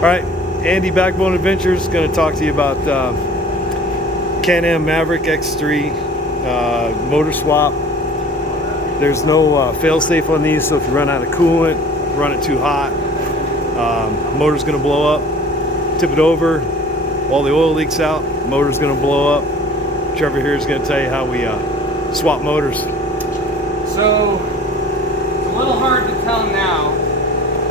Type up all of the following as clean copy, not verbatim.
All right, Andy, Backbone Adventures, going to talk to you about Can-Am Maverick X3 motor swap. There's no fail-safe on these, so if you run out of coolant, run it too hot, motor's going to blow up. Tip it over, all the oil leaks out, motor's going to blow up. Trevor here is going to tell you how we swap motors. So it's a little hard to tell now.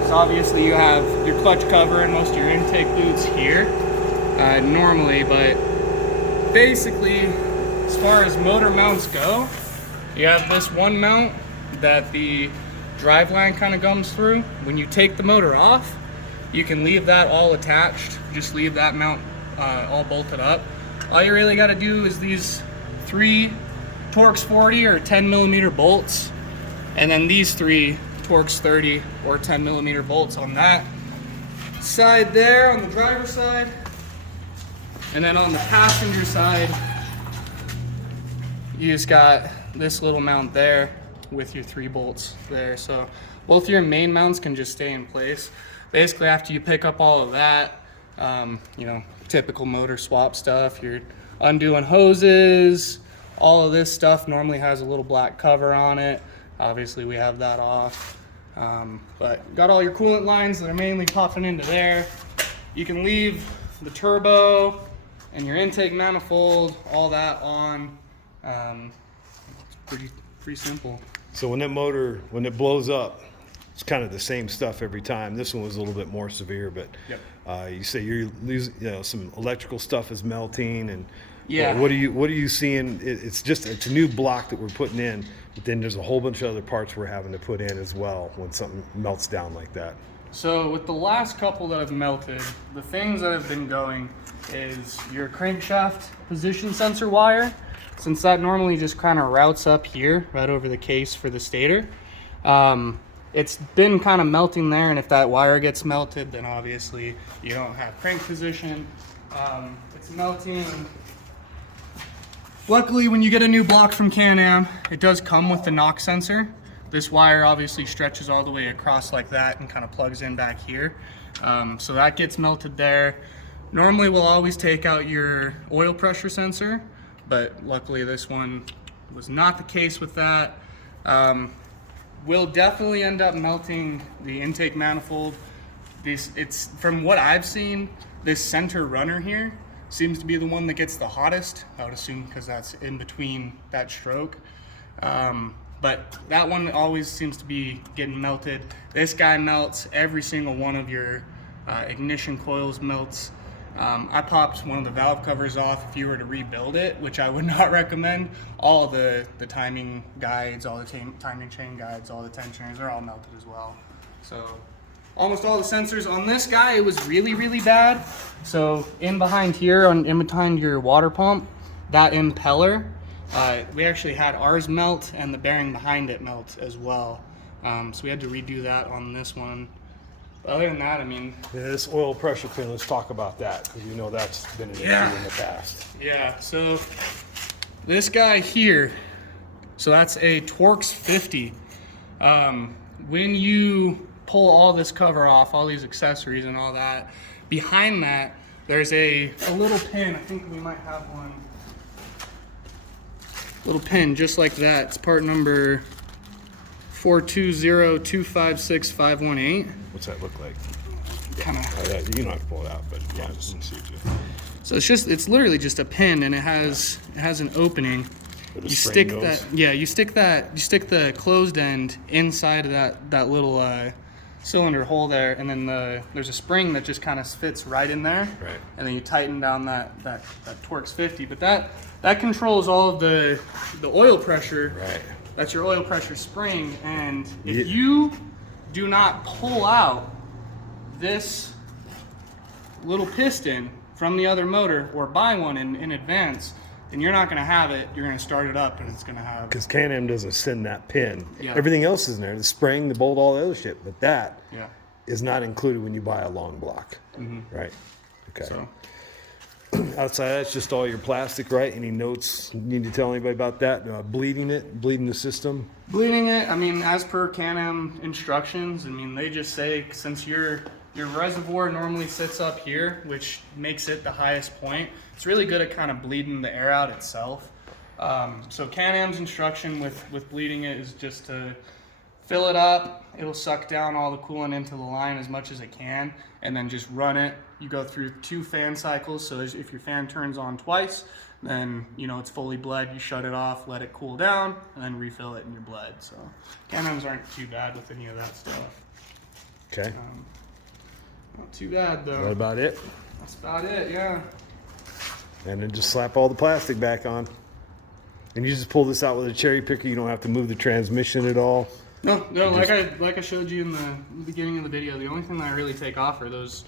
So obviously you have your clutch cover and most of your intake boots here normally, but basically as far as motor mounts go, you have this one mount that the drive line kind of comes through. When you take the motor off, you can leave that all attached. Just leave that mount all bolted up. All you really got to do is these 3 Torx 40 or 10 millimeter bolts, and then these 3 Torx 30 or 10 millimeter bolts on that side there on the driver's side, and then on the passenger side you just got this little mount there with your 3 bolts there. So both your main mounts can just stay in place. Basically after you pick up all of that, you know, typical motor swap stuff, you're undoing hoses, all of this stuff normally has a little black cover on it. Obviously we have that off. But got all your coolant lines that are mainly popping into there. You can leave the turbo and your intake manifold, all that on. It's pretty simple. So when that motor, when it blows up, it's kind of the same stuff every time. This one was a little bit more severe, but yep. You say you're losing, you know, some electrical stuff is melting, and yeah. What are you seeing? It's a new block that we're putting in, but then there's a whole bunch of other parts we're having to put in as well when something melts down like that. So with the last couple that have melted, the things that have been going is your crankshaft position sensor wire. Since that normally just kind of routes up here, right over the case for the stator, it's been kind of melting there, and if that wire gets melted, then obviously you don't have crank position. It's melting. Luckily, when you get a new block from Can-Am, it does come with the knock sensor. This wire obviously stretches all the way across like that and kind of plugs in back here. So that gets melted there. Normally we'll always take out your oil pressure sensor, but luckily this one was not the case with that. We'll definitely end up melting the intake manifold. It's from what I've seen, this center runner here seems to be the one that gets the hottest, I would assume, because that's in between that stroke. But that one always seems to be getting melted. This guy melts. Every single one of your ignition coils melts. I popped one of the valve covers off if you were to rebuild it, which I would not recommend. All the timing guides, all the timing chain guides, all the tensioners are all melted as well. So almost all the sensors on this guy, it was really, really bad. So in behind here, in behind your water pump, that impeller, we actually had ours melt and the bearing behind it melt as well. So we had to redo that on this one. But other than that, I mean... Yeah, this oil pressure pin, let's talk about that, because you know that's been an issue in the past. Yeah, so this guy here, so that's a Torx 50. When you pull all this cover off, all these accessories and all that, behind that, there's a little pin. I think we might have one. Little pin just like that. It's part number 420256518. What's that look like? Kind of. Oh, yeah, you don't have to pull it out, but yeah, just see it. So it's literally just a pin, and it has an opening. You stick the closed end inside of that little cylinder hole there, and then there's a spring that just kind of fits right in there. Right. And then you tighten down that Torx 50. But that controls all of the oil pressure. Right. That's your oil pressure spring, and if you do not pull out this little piston from the other motor or buy one in advance, then you're not going to have it. You're going to start it up, and it's going to have... Because Can-Am doesn't send that pin. Yeah. Everything else is in there, the spring, the bolt, all the other shit, but that Yeah. is not included when you buy a long block. Mm-hmm. Right. Okay. So Outside that's just all your plastic, right? Any notes you need to tell anybody about that? Bleeding the system? bleeding it, I mean, as per Can-Am instructions, I mean, they just say since you're Your reservoir normally sits up here, which makes it the highest point. It's really good at kind of bleeding the air out itself. So Can-Am's instruction with bleeding it is just to fill it up. It'll suck down all the coolant into the line as much as it can, and then just run it. You go through 2 fan cycles, so if your fan turns on twice, then you know it's fully bled. You shut it off, let it cool down, and then refill it in your bled. So Can-Am's aren't too bad with any of that stuff. Okay. Not too bad though. That about it? That's about it, yeah. And then just slap all the plastic back on. And you just pull this out with a cherry picker. You don't have to move the transmission at all. No, like I showed you in the beginning of the video, the only thing that I really take off are those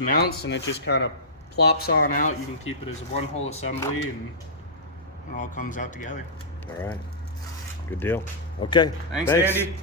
mounts, and it just kind of plops on out. You can keep it as one whole assembly, and it all comes out together. All right. Good deal. Okay. Thanks. Andy.